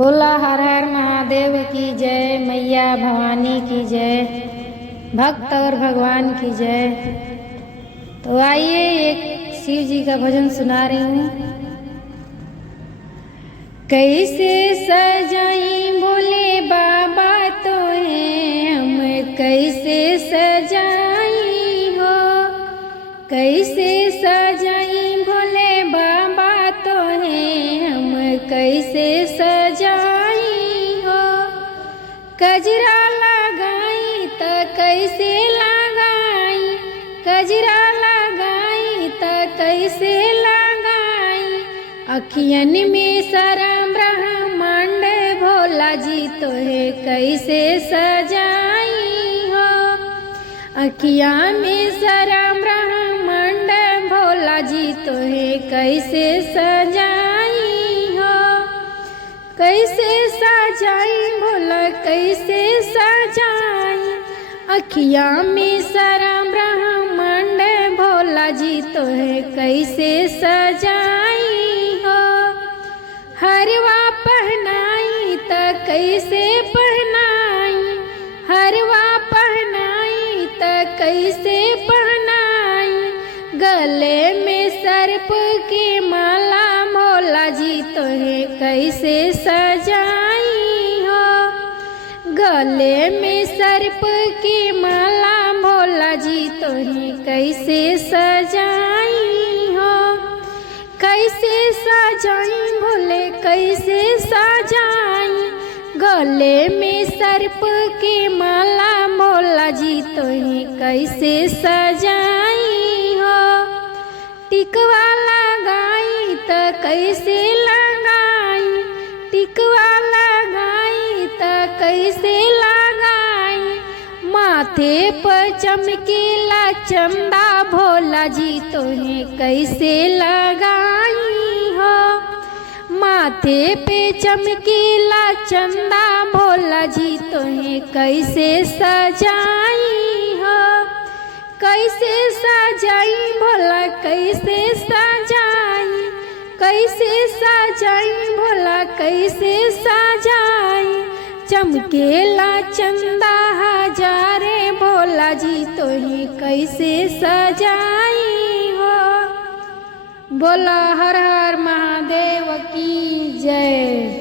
बोला हर हर महादेव की जय, मैया भवानी की जय, भक्त और भगवान की जय। तो आइए एक शिव जी का भजन सुना रही हूँ। कैसे सजाई भोले बाबा तो हैं हम, कैसे सजाई हो, कैसे सजाई भोले बाबा तो हैं हम, कैसे सजाई हो। कजरा लगाई त कैसे लगाई, कजरा लगाई त कैसे लगाई, अखियन में सरम ब्रह्मांड भोला जी तो है कैसे सजाई हो। अखिया में सरम ब्रह्मांड भोला जी तो है कैसे सजाई हो। कैसे सजाई भोला कैसे सजाई, अखिया में सरम ब्रह्मांड भोला जी तो है कैसे सजाई हो। हरवा पहनाई त कैसे पहनाई, हरवा पहनाई त कैसे पहनाई, गले में सर्प की माला भोला जी तो है कैसे सजाई हो। गले में सर्प की माला भोला जी तो है कैसे सजाई हो। कैसे सजाई भोले कैसे सजाई, गले में सर्प की माला भोला जी तो है कैसे सजाई हो। टिकवा लगाई त कैसे लगाई, टिकवा लगाई त कैसे लगाई, माथे पर चमकीला चंदा भोला जी तो है कैसे लगाई हो। माथे पे चमकीला चंदा भोला जी तो है कैसे सजाई हो। कैसे सजाई भोला कैसे सजाई, कैसे सजाई भोला कैसे सजाई, चमकेला चंदा हजारे भोला जी तो ही कैसे सजाई हो। बोला हर हर महादेव की जय।